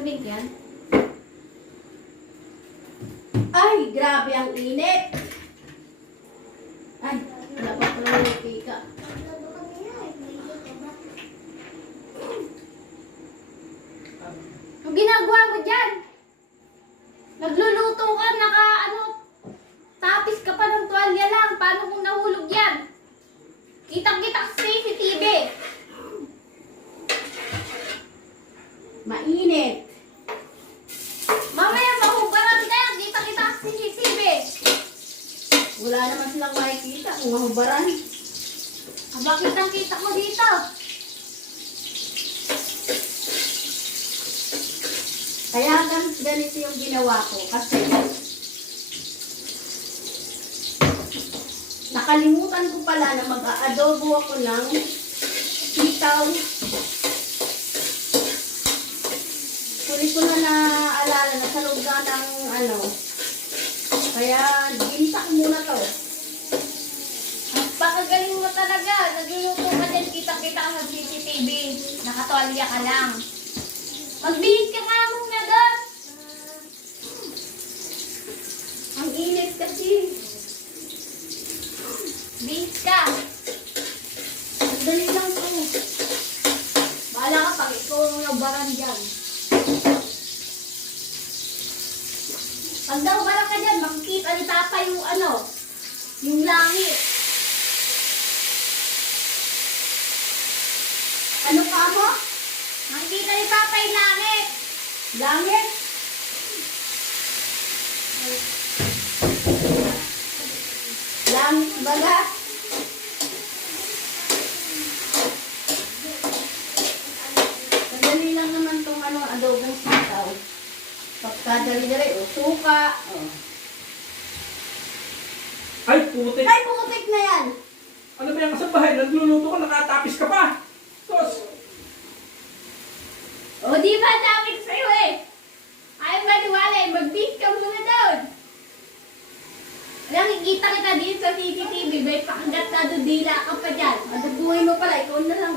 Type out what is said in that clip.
drink yan. Ay, grabe ang init. Ay, wala pa pala yung kika. Ang ginagawa mo dyan? Nagluluto ka, tapis ka pa ng tuwalya lang. Paano kung nahulog yan? Kitang-kita sa CCTV. Mainit. Mamaya mahubaran ka yan. Kita-kita sa CCTV. Wala naman silang makikita kung mahubaran. Aba, kitang-kita ko dito. Kaya ganito yung ginawa ko. Kasi nakalimutan ko pala na mag-aadobo ako ng sitaw. Huli ko na naalala na sa loob ng Kaya ginisa ko muna to. Pakagaling mo talaga. Nagluluto ka dyan, kita-kita ka sa CCTV. Nakatwalya ka lang. Magbihis ka nga muna doon. Ang init kasi. Bihis ka. Dali lang to. Bahala ka pag ikaw ang nabaran dyan. Pag daw baran ka dyan, makikita ni Tata yung langit. Ano ka mo? Makikita ni Papa yung langit. Langit? Langit baga? Madali lang naman itong adobong sitaw. Pagkadali-dali, suka. Ay, putik! Ay, putik na yan! Ano ba yung sa bahay? Nagluluto ka, nakatapis ka pa! Tos! O, di ba dami ko sa'yo eh? Ayaw maniwala eh, mag-beat ka muna doon. Nakikita kita dito sa CCTV, may pakagat na doon, dila ka pa dyan. Madabuhay mo pala, ikaw na lang.